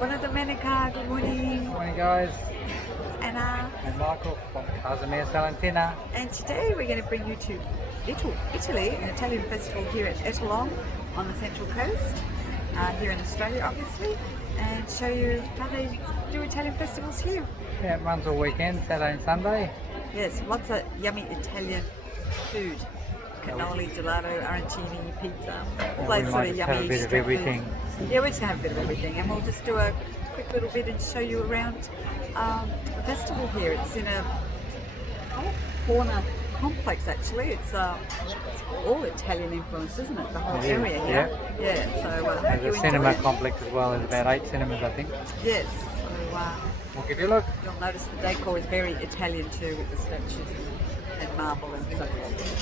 Buona domenica, good morning. Good morning, guys. It's Anna. I'm Michael from Casa, Salentina. And today we're going to bring you to Italy, an Italian festival here at Ettalong on the Central Coast, here in Australia obviously, and show you how they do Italian festivals here. Yeah, it runs all weekend, Saturday and Sunday. Yes, lots of yummy Italian food. Cannoli, gelato, arancini, pizza, all those sort of yummy have a bit of street everything. foods. Yeah, we're just going to have a bit of everything, and we'll just do a quick little bit and show you around the festival here. It's in a corner complex actually. It's all Italian influence, isn't it? The whole area here. Yeah. So I hope There's you a cinema enjoy it. complex as well. There's about 8 cinemas, I think. Yes. So We'll give you a look. you'll notice the decor is very Italian too, with the statues and marble and so forth.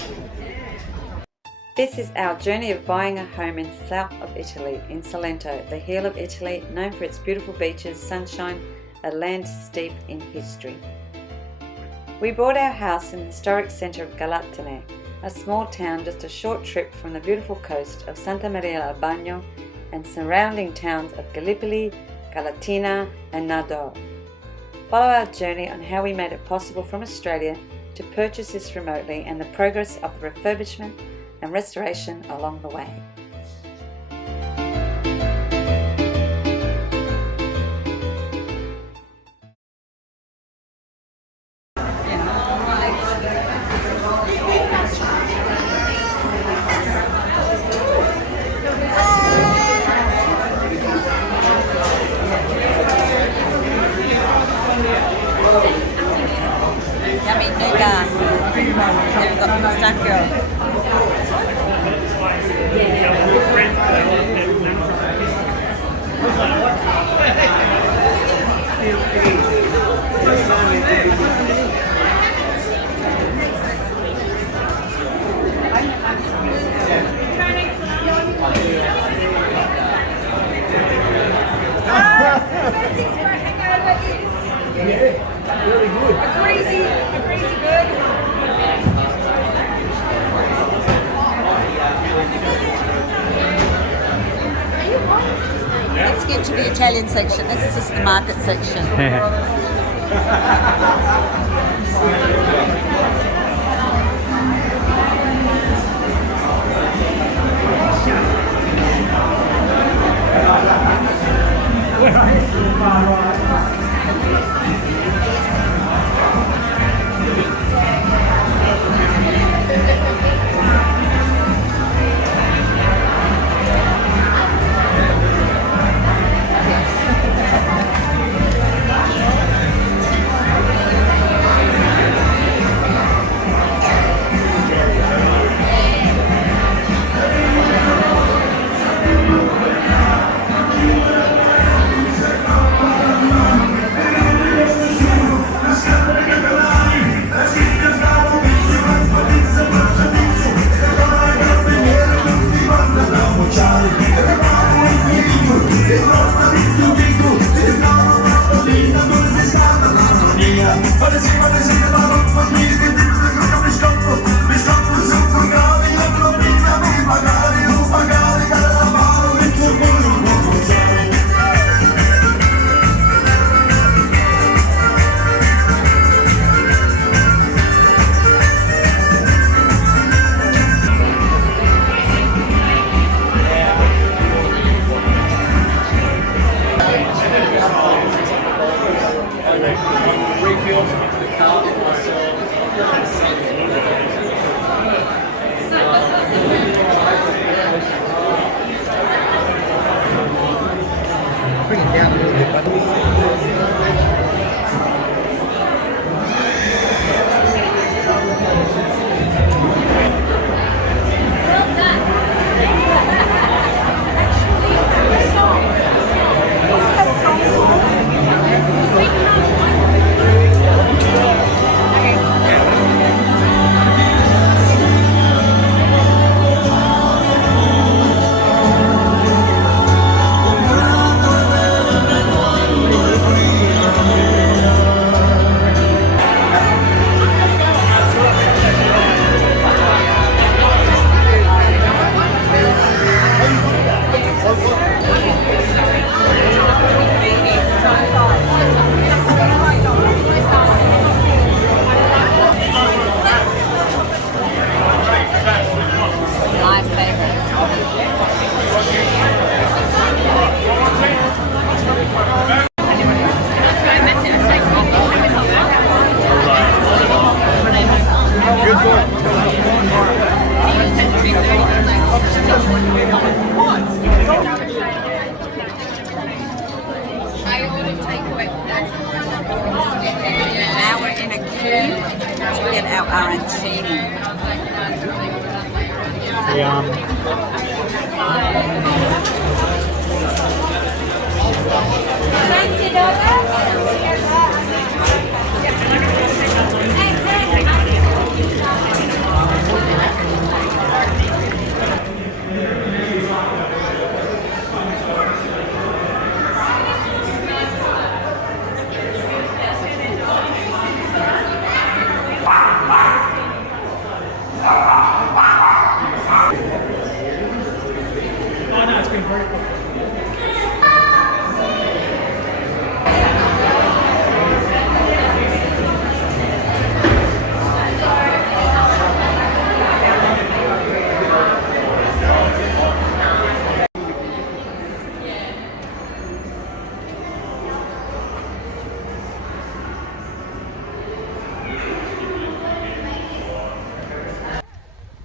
This is our journey of buying a home in south of Italy, in Salento, the heel of Italy, known for its beautiful beaches, sunshine, a land steeped in history. We bought our house in the historic centre of Galatone, a small town just a short trip from the beautiful coast of Santa Maria al Bagno and surrounding towns of Gallipoli, Galatina and Nardo. Follow our journey on how we made it possible from Australia to purchase this remotely and the progress of the refurbishment and restoration along the way. Yummy nougat. There we've got pistachio. A crazy burger. Let's get to the Italian section. This is just the market section. Bring it down a little bit, buddy. get our arancini.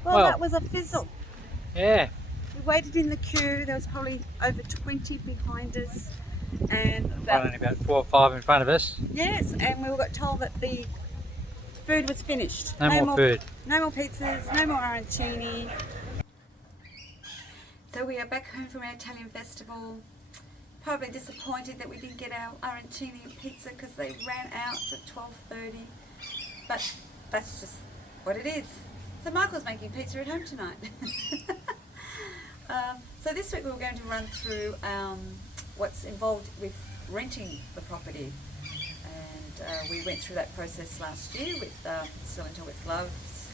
Well, that was a fizzle. Yeah. We waited in the queue. There was probably over 20 behind us, and Only about 4 or 5 in front of us. yes, and we got told that the food was finished. No more food. No more pizzas. No more arancini. So we are back home from our Italian festival. Probably disappointed that we didn't get our arancini and pizza because they ran out at 12:30. But that's just what it is. So Michael's making pizza at home tonight. So this week we were going to run through what's involved with renting the property. And we went through that process last year with Salento with Love's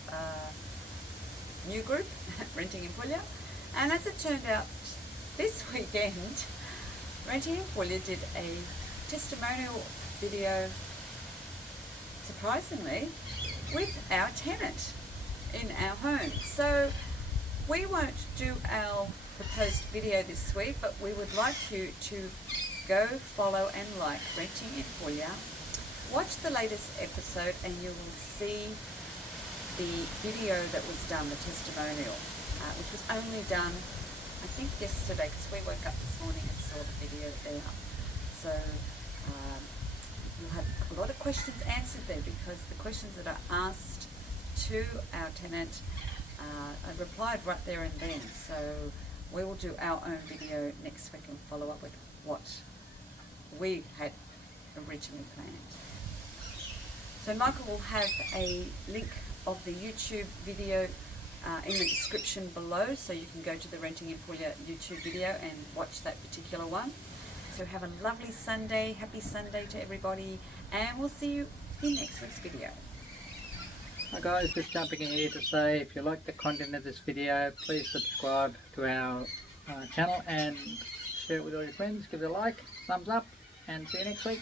new group, Renting in Puglia. And as it turned out, this weekend, Renting in Puglia did a testimonial video, surprisingly, with our tenant in our home. So we won't do our proposed video this week, but we would like you to go follow and like Renting in Puglia. Watch the latest episode and you will see the video that was done, the testimonial, which was only done, I think, yesterday, because we woke up this morning and saw the video there. So you'll have a lot of questions answered there, because the questions that are asked to our tenant I replied right there and then. So we will do our own video next week and follow up with what we had originally planned. So Michael will have a link of the YouTube video in the description below, so you can go to the Renting in Puglia YouTube video and watch that particular one. So have a lovely Sunday, happy Sunday to everybody, and we'll see you in next week's video. Hi guys, just jumping in here to say, if you like the content of this video, please subscribe to our channel and share it with all your friends. Give it a like, thumbs up, and see you next week.